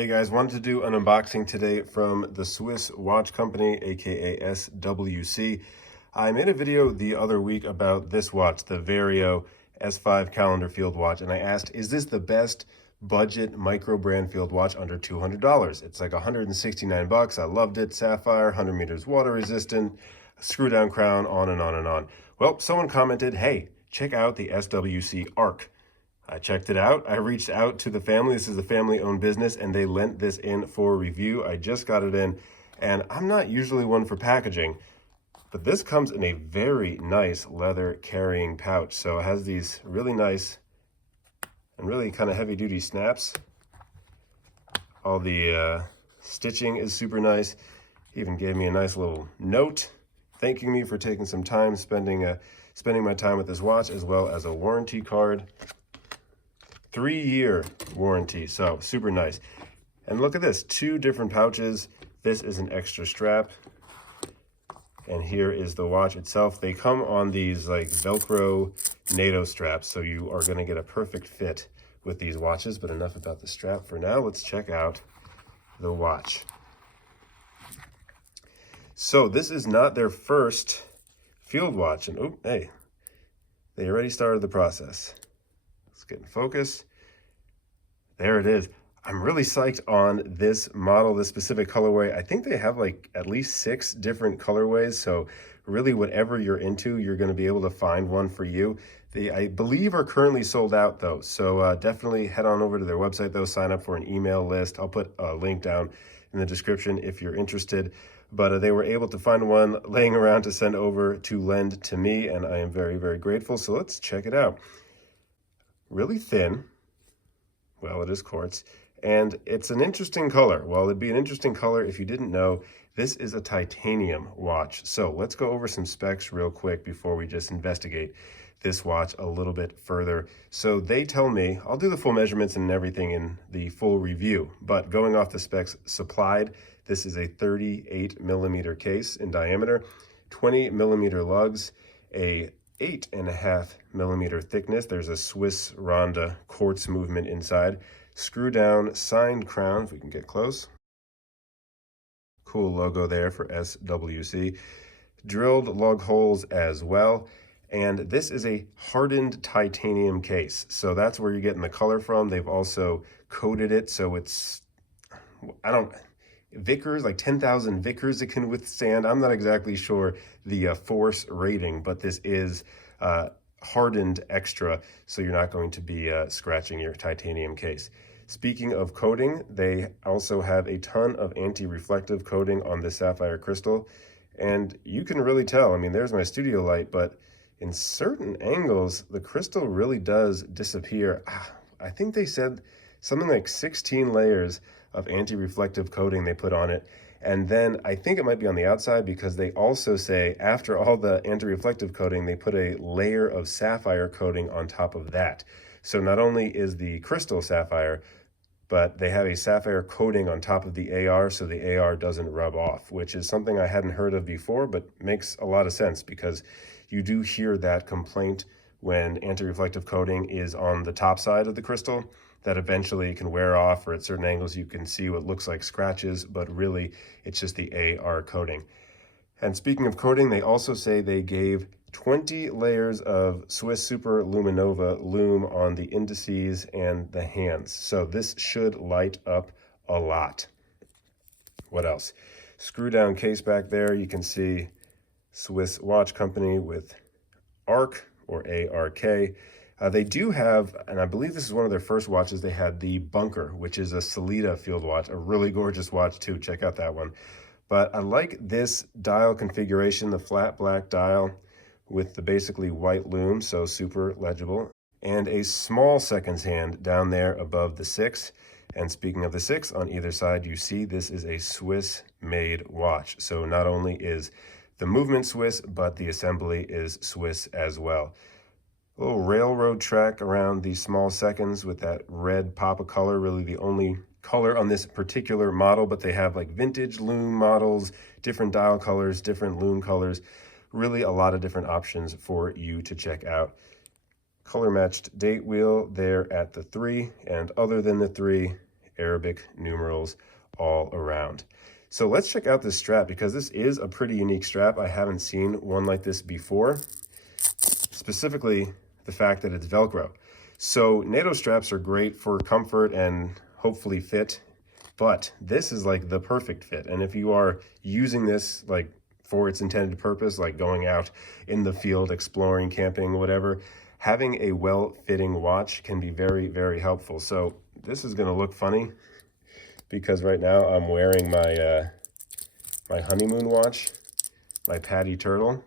Hey guys, wanted to do an unboxing today from the Swiss watch company, aka SWC. I made a video the other week about this watch, the Vario S5 calendar field watch, and I asked, is this the best budget micro brand field watch under $200? It's like 169 bucks. I loved it. Sapphire, 100 meters water resistant, screw down crown, on and on and on. Well, someone commented, hey, check out the SWC ARK. I checked it out. I reached out to the family. This is a family-owned business, and they lent this in for review. I just got it in, and I'm not usually one for packaging, but this comes in a very nice leather carrying pouch. So it has these really nice and really kind of heavy-duty snaps. All the stitching is super nice. He even gave me a nice little note thanking me for taking some time spending my time with this watch, as well as a warranty card. 3-year warranty, so super nice. And look at this, 2 different pouches. This is an extra strap, and here is the watch itself. They come on these like Velcro NATO straps, so you are going to get a perfect fit with these watches. But enough about the strap for now. Let's check out the watch. So this is not their first field watch, and oh, hey, they already started the process. Let's get in focus. There it is. I'm really psyched on this model, this specific colorway. I think they have like at least 6 different colorways. So really whatever you're into, you're going to be able to find one for you. They, I believe, are currently sold out though. So definitely head on over to their website though, sign up for an email list. I'll put a link down in the description if you're interested. But they were able to find one laying around to send over to lend to me, and I am very, very grateful. So let's check it out. Really thin. Well, it is quartz, and it's an interesting color. Well, it'd be an interesting color if you didn't know. This is a titanium watch. So let's go over some specs real quick before we just investigate this watch a little bit further. So they tell me, I'll do the full measurements and everything in the full review, but going off the specs supplied, this is a 38 millimeter case in diameter, 20 millimeter lugs, a 8.5 millimeter thickness. There's a Swiss Ronda quartz movement inside. Screw down signed crown, if we can get close. Cool logo there for SWC. Drilled lug holes as well. And this is a hardened titanium case. So that's where you're getting the color from. They've also coated it so it's, Vickers, like 10,000 Vickers it can withstand. I'm not exactly sure the force rating, but this is hardened extra, so you're not going to be scratching your titanium case. Speaking of coating, they also have a ton of anti-reflective coating on the sapphire crystal, and you can really tell. I mean, there's my studio light, but in certain angles, the crystal really does disappear. I think they said something like 16 layers of anti-reflective coating they put on it. And then I think it might be on the outside, because they also say after all the anti-reflective coating, they put a layer of sapphire coating on top of that. So not only is the crystal sapphire, but they have a sapphire coating on top of the AR, so the AR doesn't rub off, which is something I hadn't heard of before, but makes a lot of sense, because you do hear that complaint when anti-reflective coating is on the top side of the crystal, that eventually can wear off, or at certain angles you can see what looks like scratches, but really it's just the AR coating. And speaking of coating, they also say they gave 20 layers of Swiss Super Luminova lume on the indices and the hands. So this should light up a lot. What else? Screw down case back there. You can see Swiss watch company with ARK or ARK. They do have, and I believe this is one of their first watches, they had the Bunker, which is a Sellita field watch, a really gorgeous watch too. Check out that one. But I like this dial configuration, the flat black dial with the basically white lume, so super legible, and a small seconds hand down there above the 6. And speaking of the 6, on either side, you see this is a Swiss-made watch. So not only is the movement Swiss, but the assembly is Swiss as well. A little railroad track around the small seconds with that red pop of color, really the only color on this particular model, but they have like vintage lume models, different dial colors, different lume colors, really a lot of different options for you to check out. Color matched date wheel there at the 3, and other than the 3, Arabic numerals all around. So let's check out this strap, because this is a pretty unique strap. I haven't seen one like this before, specifically the fact that it's Velcro. So NATO straps are great for comfort and hopefully fit, but this is like the perfect fit. And if you are using this like for its intended purpose, like going out in the field, exploring, camping, whatever, having a well-fitting watch can be very, very helpful. So this is gonna look funny because right now I'm wearing my my honeymoon watch, my Patty Turtle,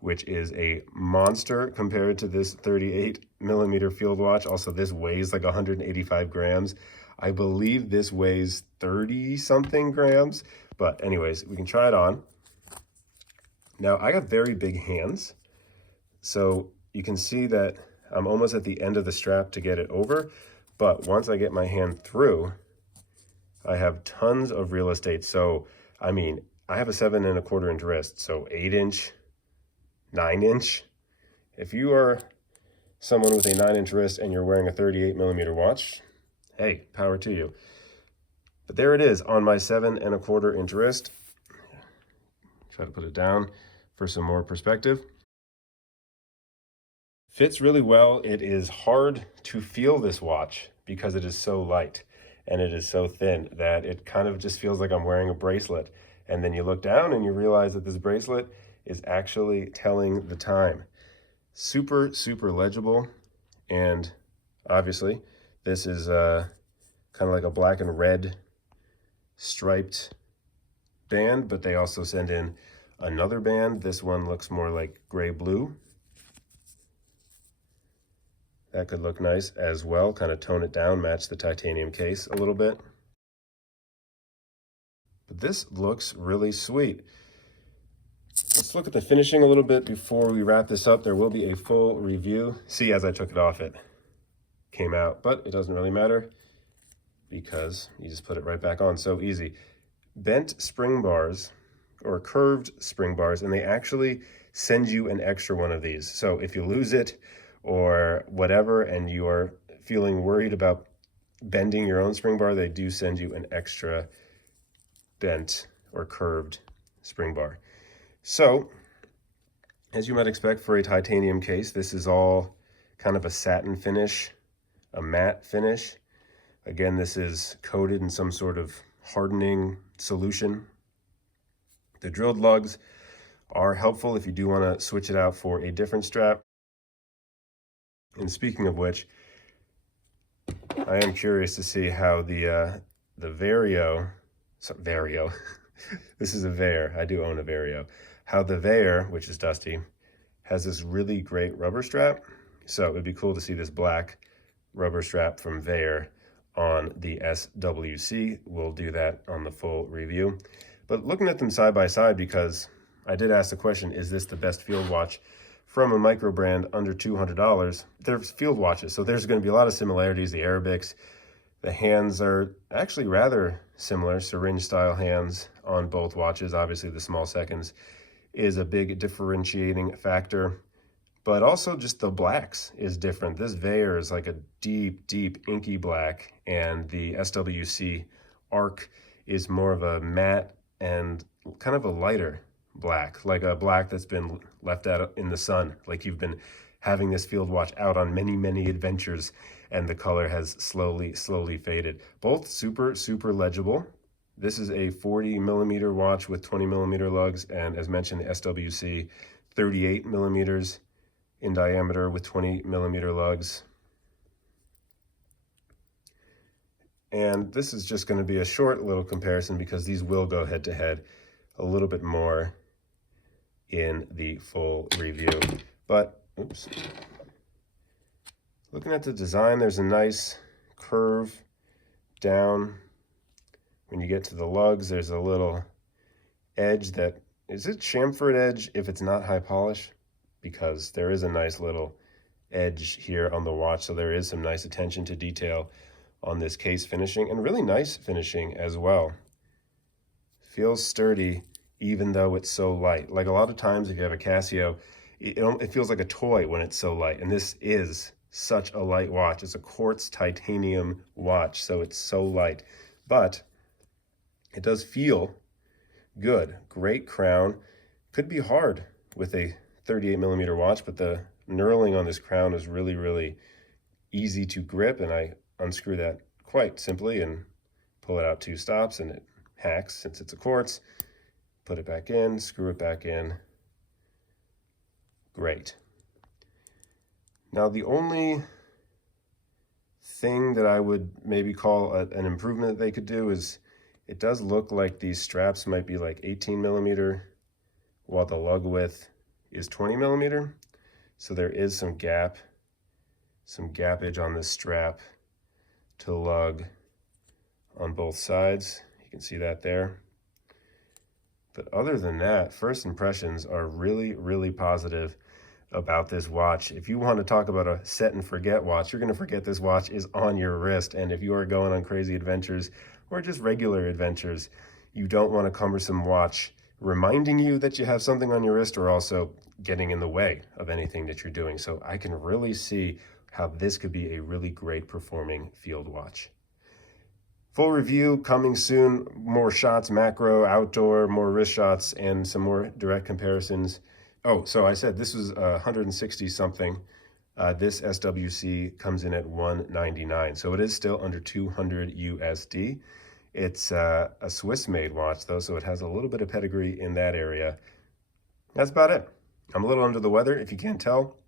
which is a monster compared to this 38mm field watch. Also, this weighs like 185 grams. I believe this weighs 30 something grams, but anyways, we can try it on. Now, I got very big hands, so you can see that I'm almost at the end of the strap to get it over, but once I get my hand through, I have tons of real estate. So, I mean, I have a 7¼ inch wrist, so 8-inch, 9-inch. If you are someone with a 9-inch wrist and you're wearing a 38mm watch, hey, power to you. But there it is on my 7¼ inch wrist. Try to put it down for some more perspective. Fits really well. It is hard to feel this watch because it is so light and it is so thin that it kind of just feels like I'm wearing a bracelet. And then you look down and you realize that this bracelet is actually telling the time. Super, super legible. And obviously this is kind of like a black and red striped band, but they also send in another band. This one looks more like gray blue. That could look nice as well, kind of tone it down, match the titanium case a little bit. But this looks really sweet. Let's look at the finishing a little bit before we wrap this up. There will be a full review. See, as I took it off, it came out, but it doesn't really matter because you just put it right back on. So easy. Bent spring bars or curved spring bars, and they actually send you an extra one of these. So if you lose it or whatever, and you are feeling worried about bending your own spring bar, they do send you an extra bent or curved spring bar. So, as you might expect for a titanium case, this is all kind of a satin finish, a matte finish. Again, this is coated in some sort of hardening solution. The drilled lugs are helpful if you do want to switch it out for a different strap. And speaking of which, I am curious to see how the Vario, this is a Vair, I do own a Vario, how the Vair, which is Dusty, has this really great rubber strap. So it would be cool to see this black rubber strap from Vair on the SWC. We'll do that on the full review. But looking at them side by side, because I did ask the question, is this the best field watch from a micro brand under $200? There's field watches, so there's going to be a lot of similarities. The Arabics, the hands are actually rather similar, syringe style hands on both watches. Obviously the small seconds is a big differentiating factor, but also just the blacks is different. This Vair is like a deep, deep inky black, and the SWC ARK is more of a matte and kind of a lighter black, like a black that's been left out in the sun, like you've been having this field watch out on many, many adventures, and the color has slowly faded. Both super, super legible. This is a 40mm watch with 20mm lugs, and as mentioned, the SWC 38mm in diameter with 20mm lugs. And this is just going to be a short little comparison because these will go head to head a little bit more in the full review. But oops, looking at the design, there's a nice curve down. When you get to the lugs, there's a little edge that, is it chamfered edge if it's not high polish? Because there is a nice little edge here on the watch, so there is some nice attention to detail on this case finishing, and really nice finishing as well. Feels sturdy even though it's so light. Like a lot of times if you have a Casio, it feels like a toy when it's so light, and this is such a light watch. It's a quartz titanium watch, so it's so light. But it does feel good. Great crown. Could be hard with a 38mm watch, but the knurling on this crown is really, really easy to grip, and I unscrew that quite simply and pull it out 2 stops, and it hacks since it's a quartz. Put it back in, screw it back in. Great. Now the only thing that I would maybe call an improvement that they could do is it does look like these straps might be like 18mm while the lug width is 20mm. So there is some gappage on this strap to lug on both sides. You can see that there. But other than that, first impressions are really, really positive about this watch. If you want to talk about a set and forget watch, you're going to forget this watch is on your wrist. And if you are going on crazy adventures or just regular adventures, you don't want a cumbersome watch reminding you that you have something on your wrist or also getting in the way of anything that you're doing. So I can really see how this could be a really great performing field watch. Full review coming soon, more shots, macro, outdoor, more wrist shots, and some more direct comparisons. Oh, so I said this was 160 something. This SWC comes in at $199, so it is still under 200 USD. It's a Swiss-made watch though, so it has a little bit of pedigree in that area. That's about it. I'm a little under the weather, if you can't tell.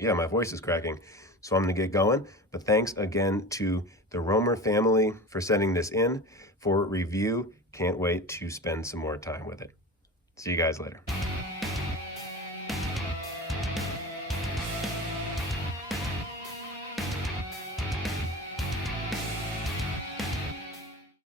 Yeah, my voice is cracking, so I'm gonna get going. But thanks again to the Romer family for sending this in for review. Can't wait to spend some more time with it. See you guys later.